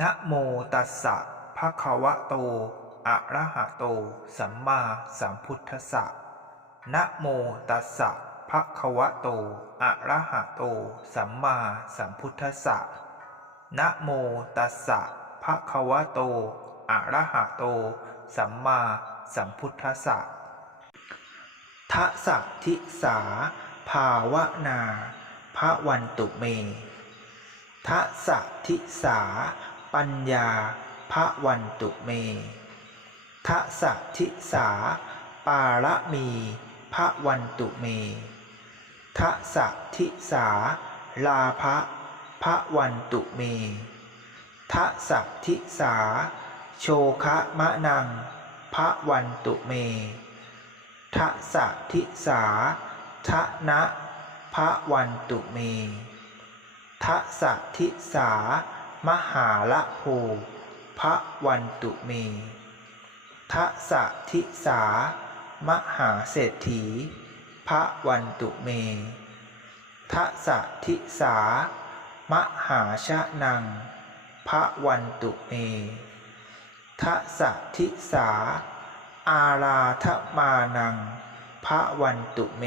นะโมตัสสะภะคะวะโต อะระหะโต สัมมาสัมพุทธัสสะนะโมตัสสะภะคะวะโต อะระหะโต สัมมาสัมพุทธัสสะนะโมตัสสะภะคะวะโต อะระหะโต สัมมาสัมพุทธัสสะทะสัทิสา ภาวนาพระวันตุเมทะสัทิสา ปัญญาพระวันตุเมทะสัทิสา ปาระมีพระวันตุเมทะสัทิสา ลาภะพระวันตุเมทะสัทิสา โชคะมะนังพระวันตุเมทะสะทิสาทะนะพระวันตุเมทะสะทิสา มหาละโพพระวันตุเมทะสะทิสา มหาเศรษฐี พระวันตุเมทะสะทิสา มหาชะนัง พระวันตุเมทะสะทิสา อาราธมานัง พระวันตุเม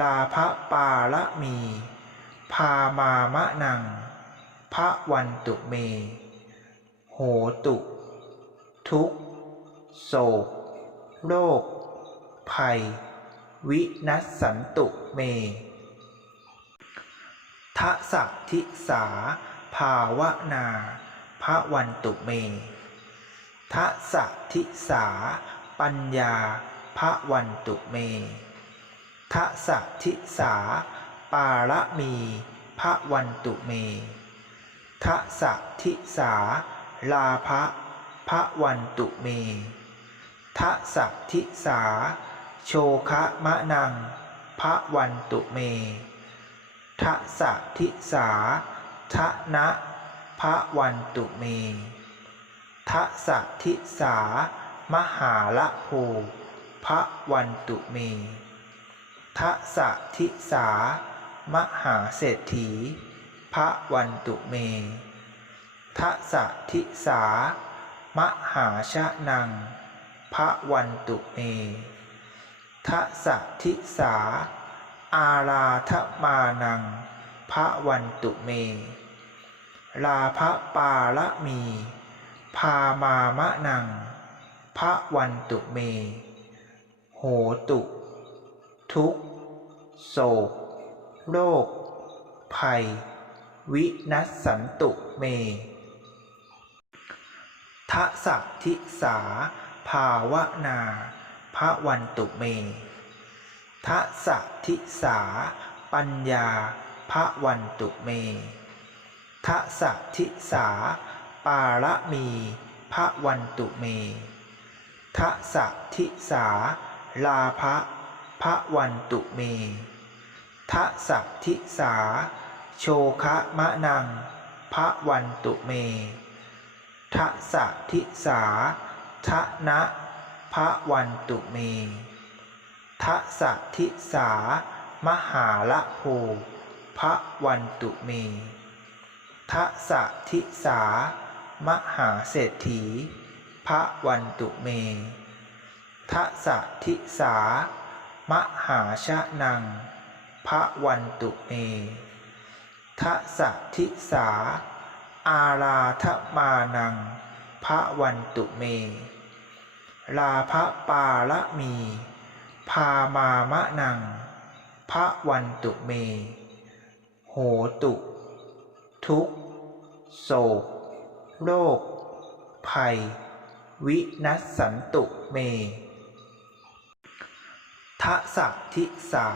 ลาภปาละมี พามามะนัง พระวันตุเม โหตุ ทุกโศก โรค ภัย วินัสสันตุเม ทะสักทิสา ภาวนา พระวันตุเม ทะสักทิสา ปัญญา พระวันตุเม ทะสักทิสา ปาระมี พระวันตุเม ทะสักทิสา ลาภะพระวันตุเมทะสักทิสา โชคะมะนังพระวันตุเมทะสักทิสาทะนะพระวันตุเมทะสักทิสา มหาละโพพระวันตุเมทะสักทิสามหาเศรษฐี พระวันตุเมทะสักทิสามหาชะนังพระวันตุเมทะสักทิสา อาราธมานังพระวันตุเม ลาภปาละมี พามามะนังพระวันตุเม โหตุ ทุกโศก โรค ภัย วินัสสันตุเมทะสักทิสา ภาวนาพระวันตุเมทะสักทิสา ปัญญาพระวันตุเมทะสักทิสา ปาระมีพระวันตุเมทะสักทิสา ลาภะพระวันตุเมทะสักทิสา โชคะมะนังพระวันตุเมทะสักทิสาทะนะพระวันตุเมทะสักทิสามหาละโพพระวันตุเมทะสักทิสามหาเศรษฐีพระวันตุเมทะสักทิสามหาชะนังพระวันตุเม ทะสักทิสา อาราธมานัง พระวันตุเม ลาภปาละมี พามามะนัง พระวันตุเม โหตุ ทุกโศก โรค ภัย วินัสสันตุเมทะสักทิสา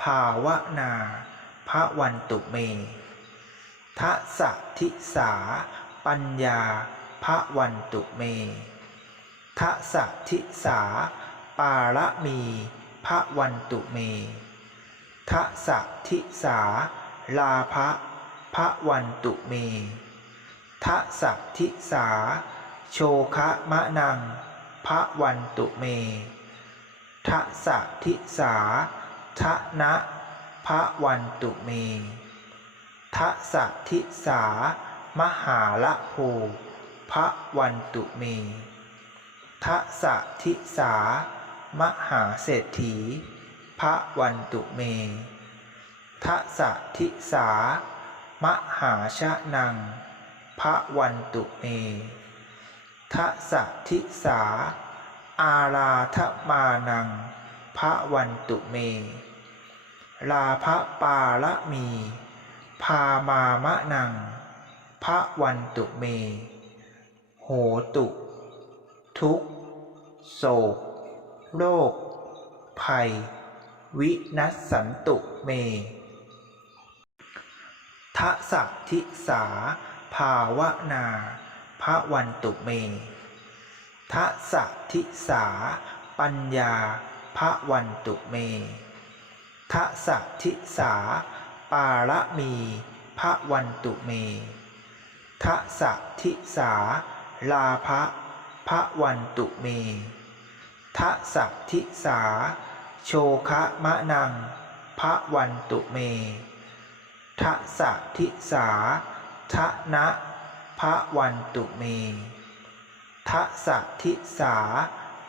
ภาวนา พระวันตุเมทะสักทิสา ปัญญาพระวันตุเมทะสักทิสา ปาระมีพระวันตุเมทะสักทิสา ลาภะพระวันตุเมทะสักทิสา โชคะมะนังพระวันตุเมทะสักทิสาทะนะ พระวันตุเม ทะสทิสา มหาละโพพระวันตุเม ทะสทิสา มหาเศรษฐี พระวันตุเม ทะสทิสา มหาชะนัง พระวันตุเม ทะสทิสา อาราธมานัง พระวันตุเม ลาภปาละมี พามามะนัง พระวันตุเม โหตุ ทุกโศก โรค ภัย วินัสสันตุเมทะสักทิสา ภาวนาพระวันตุเมทะสักทิสา ปัญญาพระวันตุเม ทะสัทิสา ปาระมีพระวันตุเมทะสัทิสา ลาภะพระวันตุเมทะสัทิสา โชคะมะนังพระวันตุเมทะสัทิสาทะนะพระวันตุเมทะสัทิสา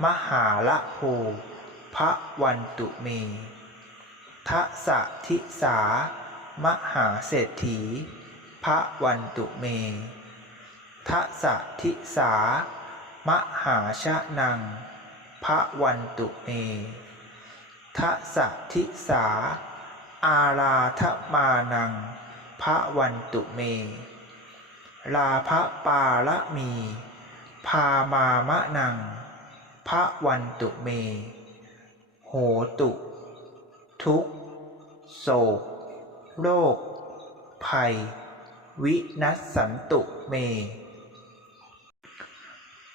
มหาละโพพระวันตุเม ทะสักทิสา มหาเศรษฐี พระวันตุเม ทะสักทิสา มหาชะนัง พระวันตุเม ทะสักทิสา อาราธมานัง พระวันตุเม ลาภปาละมี พามามะนัง พระวันตุเม โหตุทุก โศก โรค ภัย วินัสสันตุเม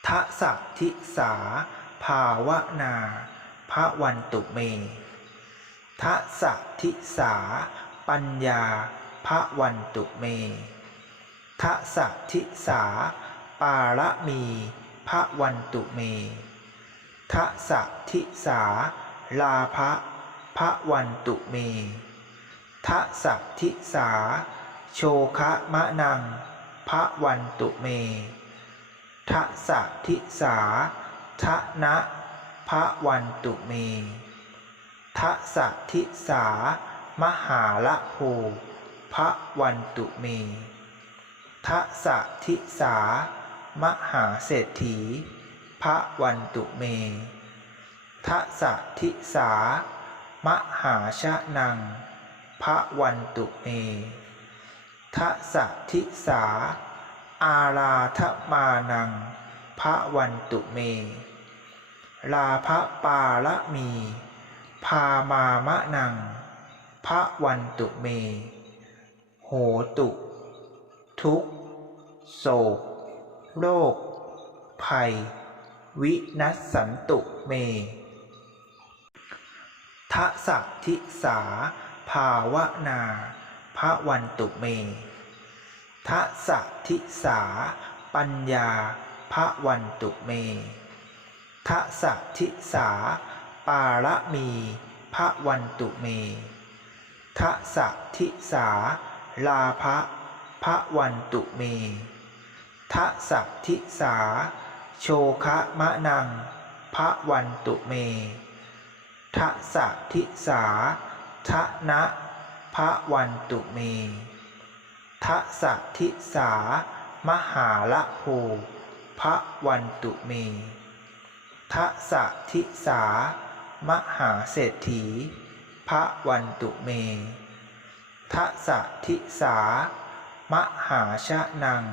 ทะสัทิสา ภาวนาพระวันตุเม ทะสัทิสา ปัญญาพระวันตุเม ทะสัทิสา ปารมีพระวันตุเมทะสัทิสา ลาภะ พระวันตุเม ทะสักทิสา โชคะมะนังพระวันตุเม ทะสักทิสาทะนะพระวันตุเม ทะสักทิสา มหาละโพพระวันตุเม ทะสักทิสา มหาเศรษฐีพระวันตุเมทะสัทิสา มหาชะนังพระวันตุเมทะสทิสา อาราธมานังพระวันตุเม ลาภปาละมี พามามะนังพระวันตุเม โหตุ ทุกโศก โรค ภัย วินัสสันตุเม ทะสักทิสา ภาวนาพระวันตุเมทะสักทิสา ปัญญาพระวันตุเมทะสักทิสา ปาระมีพระวันตุเมทะสักทิสา ลาภะพระวันตุเมทะสักทิสา โชคะมะนังพระวันตุเม ทะสักทิสาทะนะพระวันตุเมทะสักทิสา มหาละโพพระวันตุเมทะสักทิสา มหาเศรษฐีพระวันตุเมทะสักทิสา มหาชะนัง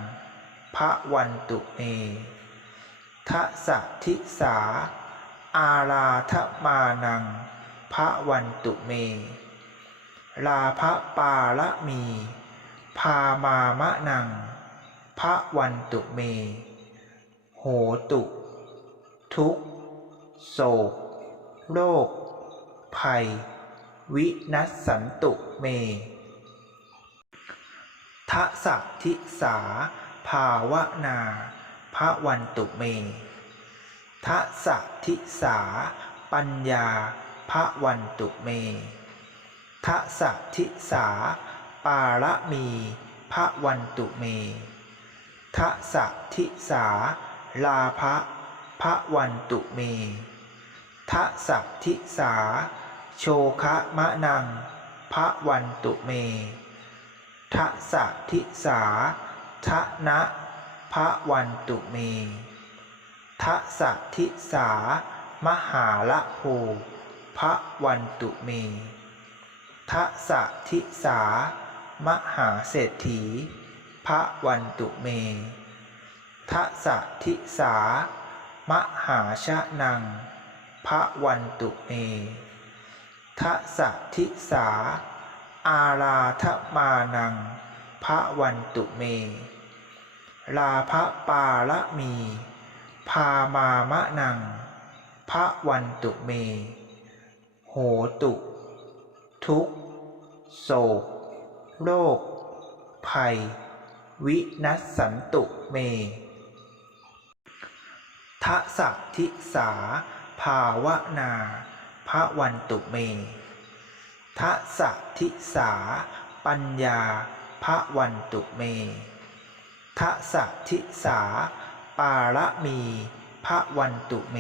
พระวันตุเมทะสักทิสา อาราธมานัง พระวันตุเม ลาภปาละมี พามามะนัง พระวันตุเม โหตุ ทุกโศก โรค ภัย วินัสสันตุเมทะสักทิสา ภาวนา พระวันตุเม ทะสักทิสา ปัญญาพระวันตุเมทะสักทิสา ปาระมีพระวันตุเมทะสะทิสา ลาภะพระวันตุเมทะสะทิสา โชคะมะนังพระวันตุเมทะสะทิสาทะนะพระวันตุเม ทะสะทิสา มหาละโภพระวันตุเมทะสะทิสา มหาเศรษฐีพระวันตุเมทะสะทิสา มหาชะนังพระวันตุเมทะสะทิสา อาราธมานังพระวันตุเม ลาภปาละมี พามามะนัง พระวันตุเม โหตุ ทุกโศก โรค ภัย วินัสสันตุเมทะสักทิสา ภาวนา พระวันตุเมทะสัทิสา ปัญญา พระวันตุเมทะสัทิสา ปาระมีพระวันตุเม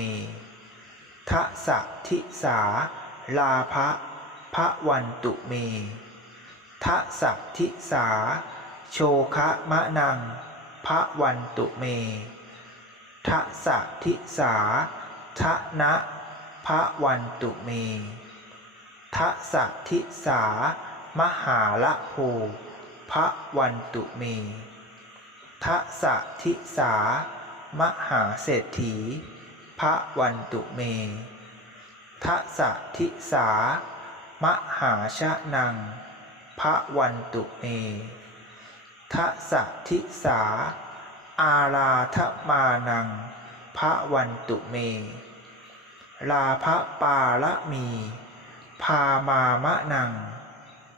ทะสักทิสา ลาภะพระวันตุเมทะสักทิสา โชคะมะนังพระวันตุเมทะสะทิสาทะนะพระวันตุเมทะสะทิสา มหาละโภพระวันตุเมทะสะทิสา มหาเศรษฐี พระวันตุเม ทะสะทิสา มหาชะนัง พระวันตุเม ทะสะทิสา อาราธมานัง พระวันตุเม ลาภปาละมี พามามะนัง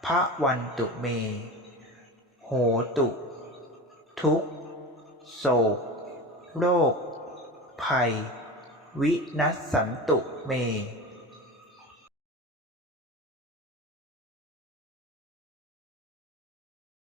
พระวันตุเม โหตุ ทุกโศก โรค ภัย วินัสสันตุเม